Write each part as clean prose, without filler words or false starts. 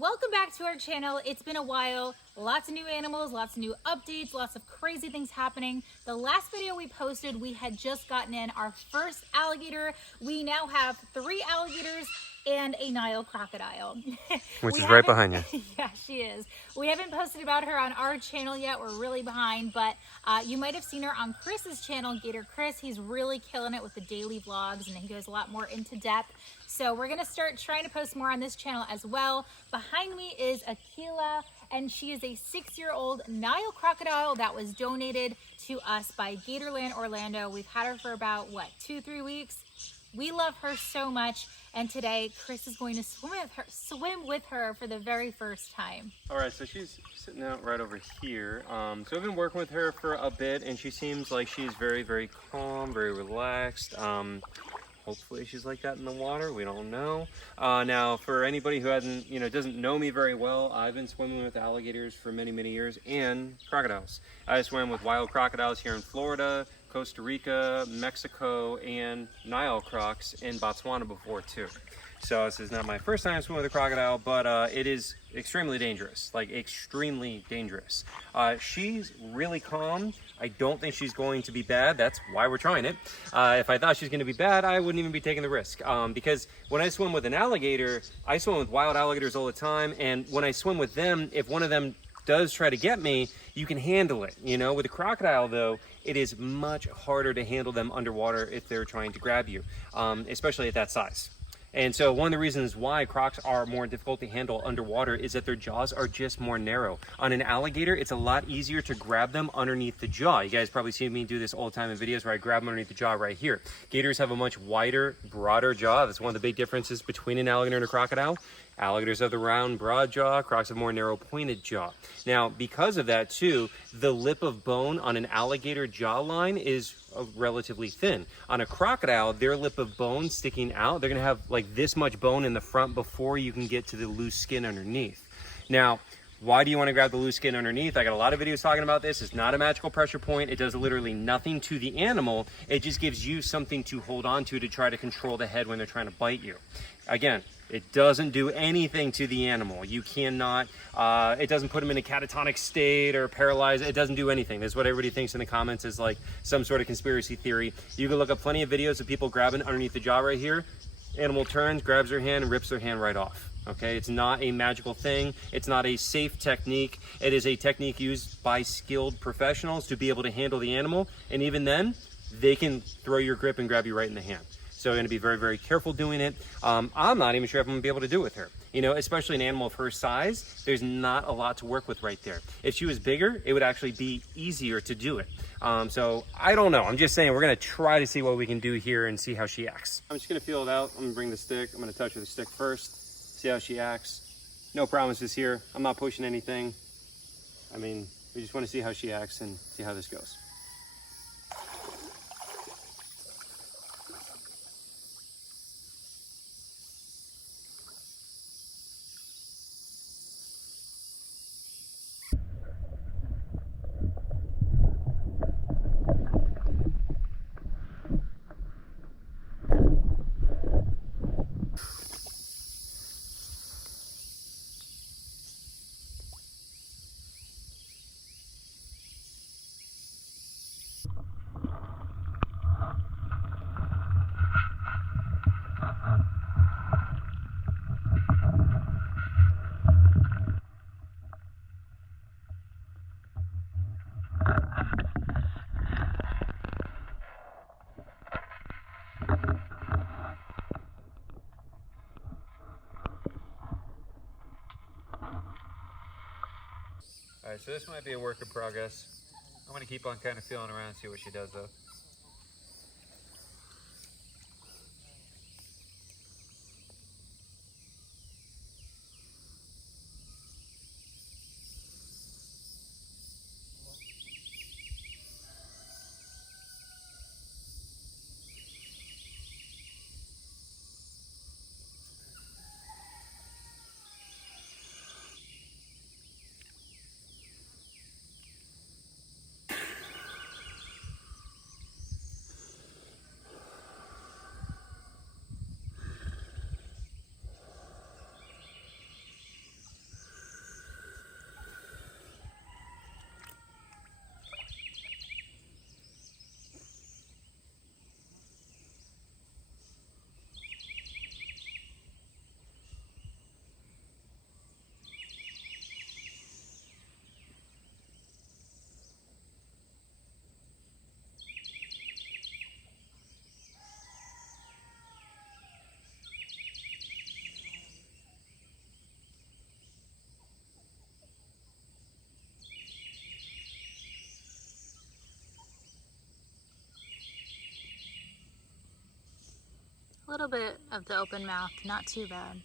welcome back to our channel. It's been a while, lots of new animals, lots of new updates, lots of crazy things happening. The last video we posted, we had just gotten in our first alligator. We now have 3 alligators and a Nile crocodile. Which is right behind you. Yeah, she is. We haven't posted about her on our channel yet. We're really behind, but you might have seen her on Chris's channel, Gator Chris. He's really killing it with the daily vlogs, and he goes a lot more into depth. So we're gonna start trying to post more on this channel as well. Behind me is Aila, and she is a 6-year-old Nile crocodile that was donated to us by Gatorland Orlando. We've had her for about, what, 2-3 weeks? We love her so much, and today Chris is going to swim with her for the very first time. All right, so she's sitting out right over here. So I've been working with her for a bit, and she seems like she's very, very calm, very relaxed. Hopefully she's like that in the water. We don't know. Now, for anybody who doesn't know me very well, I've been swimming with alligators for many, many years, and crocodiles. I swam with wild crocodiles here in Florida, Costa Rica, Mexico, and Nile crocs in Botswana before too. So this is not my first time swimming with a crocodile, but it is extremely dangerous, like extremely dangerous. She's really calm. I don't think she's going to be bad. That's why we're trying it. If I thought she's going to be bad, I wouldn't even be taking the risk. Because when I swim with an alligator, I swim with wild alligators all the time, and when I swim with them, if one of them does try to get me, you can handle it. You know, with a crocodile though, it is much harder to handle them underwater if they're trying to grab you, especially at that size. And so one of the reasons why crocs are more difficult to handle underwater is that their jaws are just more narrow. On an alligator, it's a lot easier to grab them underneath the jaw. You guys probably see me do this all the time in videos where I grab them underneath the jaw right here. Gators have a much wider, broader jaw. That's one of the big differences between an alligator and a crocodile. Alligators have the round, broad jaw. Crocs have more narrow, pointed jaw. Now, because of that too, the lip of bone on an alligator jawline is relatively thin. On a crocodile, their lip of bone sticking out, they're gonna have like this much bone in the front before you can get to the loose skin underneath. Now, why do you want to grab the loose skin underneath? I got a lot of videos talking about this. It's not a magical pressure point. It does literally nothing to the animal. It just gives you something to hold on to try to control the head when they're trying to bite you. Again, it doesn't do anything to the animal. You cannot, it doesn't put them in a catatonic state or paralyzed. It doesn't do anything. That's what everybody thinks in the comments is like some sort of conspiracy theory. You can look up plenty of videos of people grabbing underneath the jaw right here. Animal turns, grabs their hand, and rips their hand right off. Okay, it's not a magical thing. It's not a safe technique. It is a technique used by skilled professionals to be able to handle the animal. And even then, they can throw your grip and grab you right in the hand. So you're gonna be very, very careful doing it. I'm not even sure if I'm gonna be able to do it with her. You know, especially an animal of her size, there's not a lot to work with right there. If she was bigger, it would actually be easier to do it. So I don't know. I'm just saying we're gonna try to see what we can do here and see how she acts. I'm just gonna feel it out. I'm gonna bring the stick. I'm gonna touch her the stick first, see how she acts. No promises here. I'm not pushing anything. I mean, we just wanna see how she acts and see how this goes. All right, so this might be a work in progress. I'm gonna keep on kind of feeling around and see what she does though. A little bit of the open mouth, not too bad.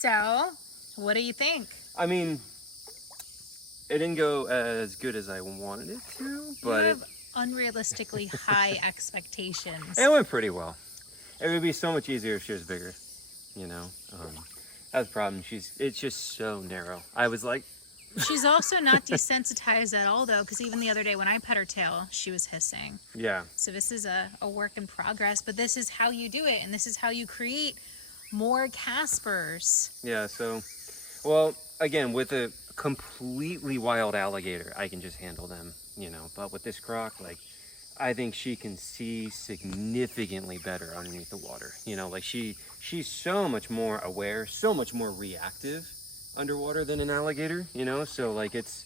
So, what do you think? I mean, it didn't go as good as I wanted it to, but You have unrealistically high expectations. it went pretty well. It would be so much easier if she was bigger, you know. That's the problem. It's just so narrow. I was like, She's also not desensitized at all, though, because even the other day when I pet her tail, she was hissing. yeah, So this is a work in progress, but this is how you do it, and this is how you create more Caspers. yeah. So, well, again, with a completely wild alligator, I can just handle them, you know. But with this croc, like, I think she can see significantly better underneath the water. You know, like she's so much more aware, so much more reactive underwater than an alligator, you know. So like it's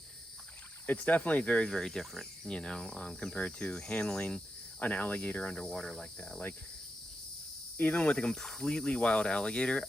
definitely very, very different, you know, compared to handling an alligator underwater like that. Like even with a completely wild alligator,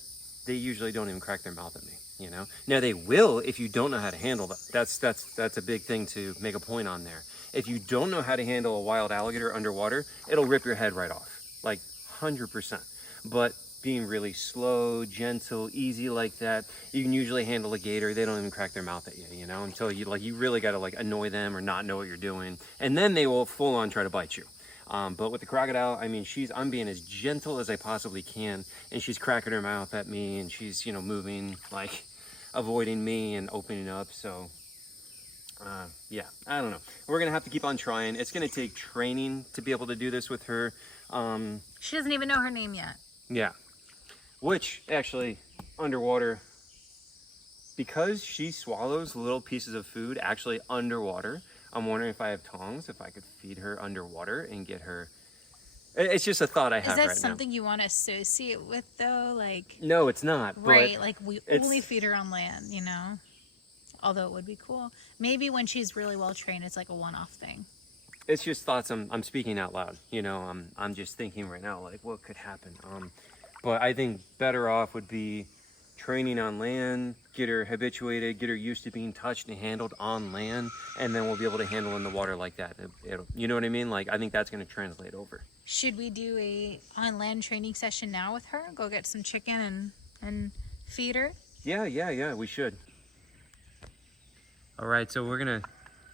they usually don't even crack their mouth at me, you know. Now they will if you don't know how to handle them. That's a big thing to make a point on there. If you don't know how to handle a wild alligator underwater, it'll rip your head right off, like 100%. But being really slow, gentle, easy like that, you can usually handle a gator. They don't even crack their mouth at you, you know, until you really got to like annoy them or not know what you're doing, and then they will full on try to bite you. But with the crocodile, I mean, I'm being as gentle as I possibly can, and she's cracking her mouth at me, and she's, you know, moving, like avoiding me and opening up. So yeah, I don't know. We're gonna have to keep on trying. It's gonna take training to be able to do this with her. She doesn't even know her name yet. Yeah, which actually underwater, because she swallows little pieces of food actually underwater, I'm wondering if I have tongs, if I could feed her underwater and get her. It's just a thought I have right now. Is that something you want to associate with, though? Like, no, it's not. right, like we only feed her on land, you know? Although it would be cool. Maybe when she's really well trained, it's like a one-off thing. It's just thoughts I'm speaking out loud. You know, I'm just thinking right now, like what could happen. But I think better off would be training on land, get her habituated, get her used to being touched and handled on land, and then we'll be able to handle in the water like that. You know what I mean? Like I think that's going to translate over. Should we do a on-land training session now with her? Go get some chicken and feed her? Yeah, we should. All right, so we're gonna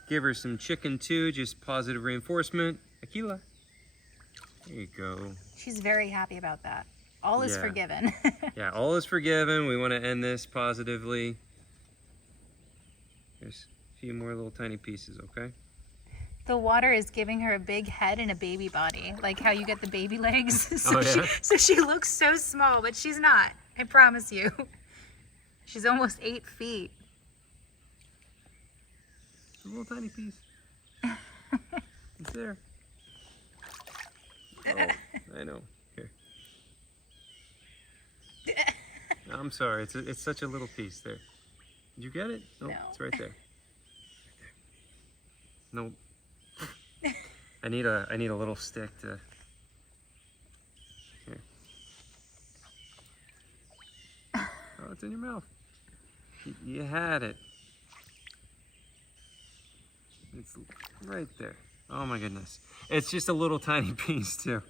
give her some chicken too, just positive reinforcement. Aila, there you go. She's very happy about that. All is forgiven. Yeah, all is forgiven. We want to end this positively. There's a few more little tiny pieces, okay? The water is giving her a big head and a baby body, like how you get the baby legs. So, Oh, yeah? she looks so small, but she's not. I promise you. She's almost 8 feet. A little tiny piece. It's there. Oh, I know. Here. I'm sorry. It's such a little piece there. Did you get it? Oh, No. It's right there. Nope. I need a little stick to. Here. Oh, it's in your mouth. You had it. It's right there. Oh my goodness. It's just a little tiny piece too.